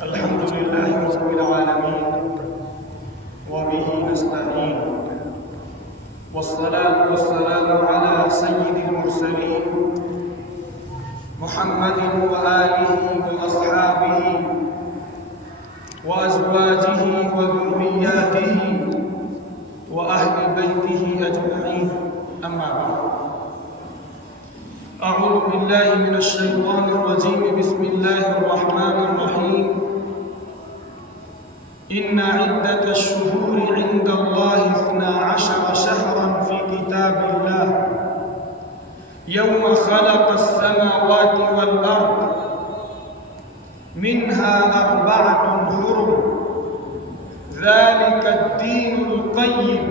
الحمد لله رب العالمين وبه نستعين والصلاة والسلام على سيد المرسلين محمد وآله وأصحابه وأزواجه وذرياته وأهل بيته أجمعين أما بعد أعوذ بالله من الشيطان الرجيم بسم الله الرحمن الرحيم إن عدة الشهور عند الله 12 شهرا في كتاب الله يوم خلق السماوات والأرض منها 4 حرم ذلك الدين القيم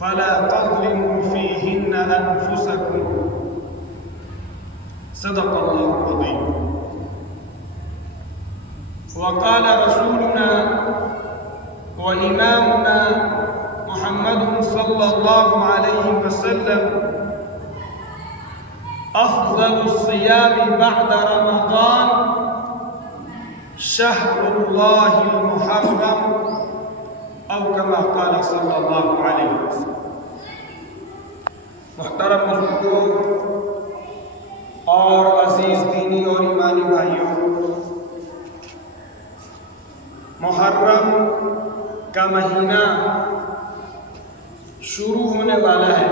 فلا تظلموا فيهن أنفسكم صدق الله العظيم وقال رسولنا وإمامنا محمد صلى الله عليه وسلم أفضل الصيام بعد رمضان شهر الله المحرم أو كما قال صلى الله عليه وسلم. محترم بزرگوں اور عزیز دینی اور ایمانی بھائیوں، محرم کا مہینہ شروع ہونے والا ہے۔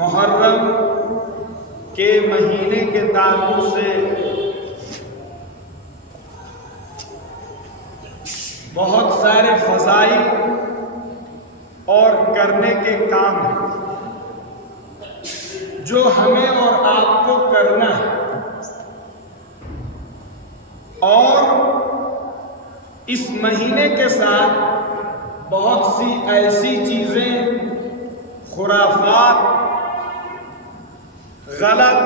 محرم کے مہینے کے تعلق سے بہت سارے فضائل اور کرنے کے کام ہیں جو ہمیں اور آپ کو کرنا ہے، اور اس مہینے کے ساتھ بہت سی ایسی چیزیں، خرافات، غلط،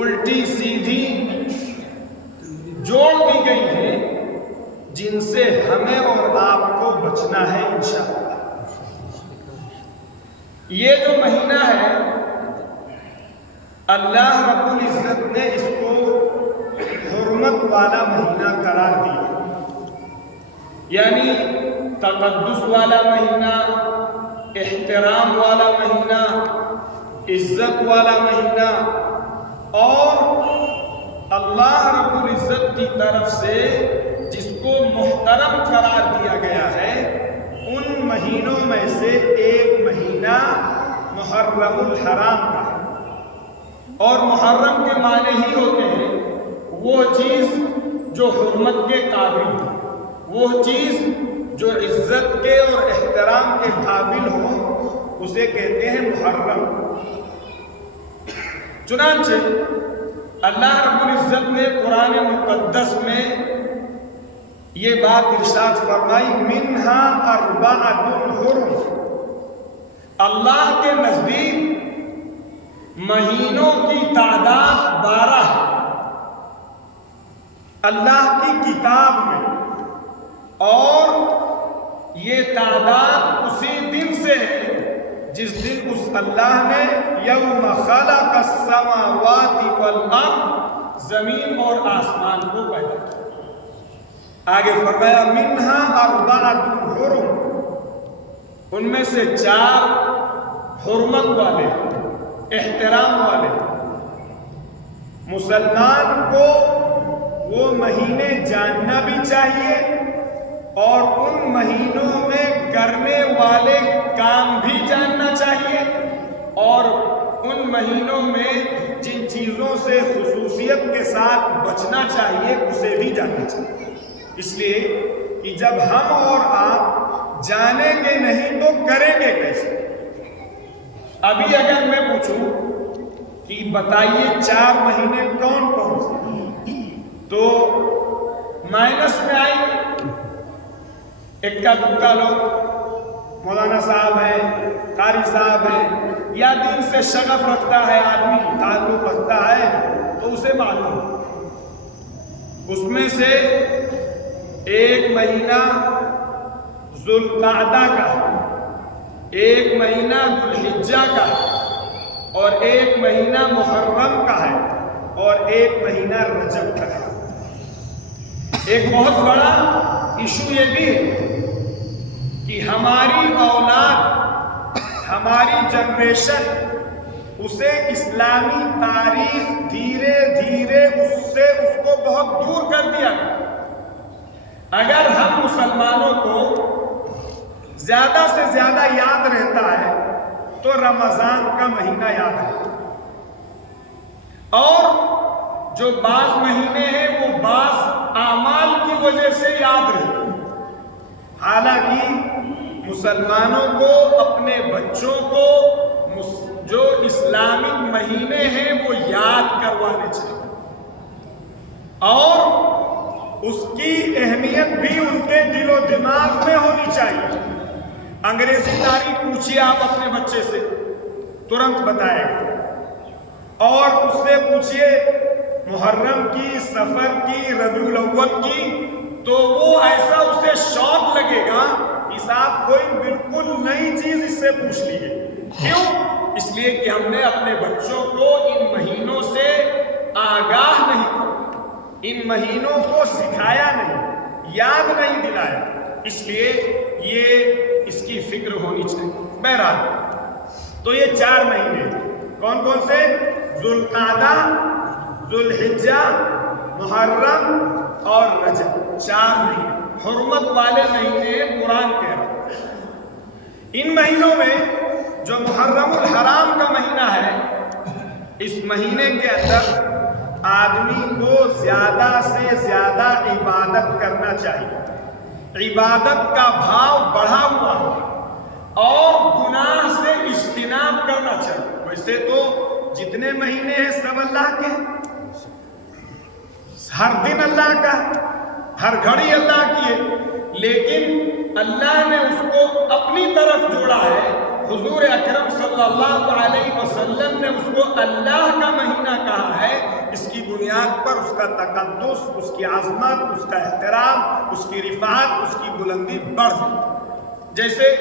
الٹی سیدھی جوڑ دی گئی ہیں جن سے ہمیں اور آپ کو بچنا ہے انشاءاللہ۔ یہ جو مہینہ ہے اللہ رب العزت نے اس کو حرمت والا مہینہ قرار دیا، یعنی تقدس والا مہینہ، احترام والا مہینہ، عزت والا مہینہ، اور اللہ رب العزت کی طرف سے جس کو محترم قرار دیا گیا ہے، ان مہینوں میں سے ایک مہینہ محرم الحرام کا ہے۔ اور محرم کے معنی ہی ہوتے ہیں وہ چیز جو حرمت کے قابل ہو، وہ چیز جو عزت کے اور احترام کے قابل ہو، اسے کہتے ہیں محرم۔ چنانچہ اللہ رب العزت نے قرآن مقدس میں یہ بات ارشاد فرمائی، منہا 4 حرم۔ اللہ کے نزدیک مہینوں کی تعداد 12 ہے اللہ کی کتاب میں، اور یہ تعداد اسی دن سے ہے جس دن اس اللہ نے یوم خلق السماوات والارض، زمین اور آسمان کو پیدا کیا۔ آگے فرمایا منہا 4 حرم، ان میں سے 4 حرمت والے، احترام والے۔ مسلمان کو وہ مہینے جاننا بھی چاہیے اور ان مہینوں میں کرنے والے کام بھی جاننا چاہیے، اور ان مہینوں میں جن چیزوں سے خصوصیت کے ساتھ بچنا چاہیے اسے بھی جاننا چاہیے، اس لیے کہ جب ہم اور آپ جانیں گے نہیں تو کریں گے کیسے؟ ابھی اگر میں پوچھوں کہ بتائیے 4 مہینے کون کون سے، تو مائنس میں آئیں گے، اکا دکا لوگ، مولانا صاحب ہیں، قاری صاحب ہیں، یا دین سے شغف رکھتا ہے آدمی، تعلق رکھتا ہے تو اسے معلوم۔ اس میں سے ایک مہینہ ذوالقعدہ کا ہے، ایک مہینہ ذوالحجہ کا ہے، اور ایک مہینہ محرم کا ہے۔ اور ایک مہینہ رجب کا ہے۔ ایک بہت بڑا ایشو یہ بھی ہے کہ ہماری اولاد، ہماری جنریشن اسے اسلامی تاریخ دھیرے دھیرے اس کو بہت دور کر دیا۔ اگر ہم مسلمانوں کو زیادہ سے زیادہ یاد رہتا ہے تو رمضان کا مہینہ یاد ہے، اور جو بعض مہینے ہیں وہ بعض اعمال کی وجہ سے یاد رہتے ہیں۔ حالانکہ مسلمانوں کو اپنے بچوں کو جو اسلامک مہینے ہیں وہ یاد کروانے چاہیے، اور اس کی اہمیت بھی ان کے دل و دماغ میں ہونی چاہیے۔ انگریزی تاریخ پوچھیے آپ اپنے بچے سے، ترنت بتائے گا، اور اس سے پوچھیے محرم کی، سفر کی، ربیع الاول کی، تو وہ ایسا اسے شوق لگے گا کہ صاحب کوئی بالکل نئی چیز اس سے پوچھ لی ہے۔ کیوں؟ اس لیے کہ ہم نے اپنے بچوں کو ان مہینوں سے آگاہ نہیں کیا، ان مہینوں کو سکھایا نہیں، یاد نہیں دلایا۔ اس لیے یہ اس کی فکر ہونی چاہیے۔ بہرحال تو یہ 4 مہینے کون کون سے؟ ذوالقعدہ، ذوالحجہ، محرم اور رجب، 4 مہینے حرمت والے مہینے قرآن کہہ رہا ہے۔ ان مہینوں میں جو محرم الحرام کا مہینہ ہے، اس مہینے کے اندر آدمی کو زیادہ سے زیادہ عبادت کرنا چاہیے، عبادت کا بھاؤ بڑھا ہوا اور گناہ سے اجتناب کرنا چاہیے۔ ویسے تو جتنے مہینے ہیں سب اللہ کے، ہر دن اللہ کا، ہر گھڑی اللہ کی ہے، لیکن اللہ نے اس کو اپنی طرف جوڑا ہے۔ حضور اکرم صلی اللہ علیہ وسلم نے اس کو اللہ کا مہینہ کہا ہے۔ اس کی بنیاد پر اس کا تقدس، اس کی عظمت، اس کا احترام، اس کی رفعت، اس کی بلندی بڑھ جاتی۔ جیسے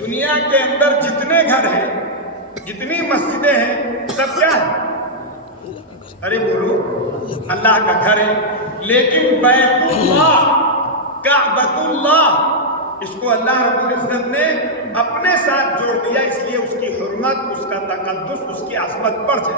دنیا کے اندر جتنے گھر ہیں، جتنی مسجدیں ہیں، سب کیا ہے؟ ارے بولو، اللہ کا گھر ہے، لیکن بیت اللہ، کعبۃ اللہ، اس کو اللہ رب العزت نے اپنے ساتھ جوڑ دیا، اس لیے اس کی حرمت، اس کا تقدس، اس کی عظمت بڑھ جائے۔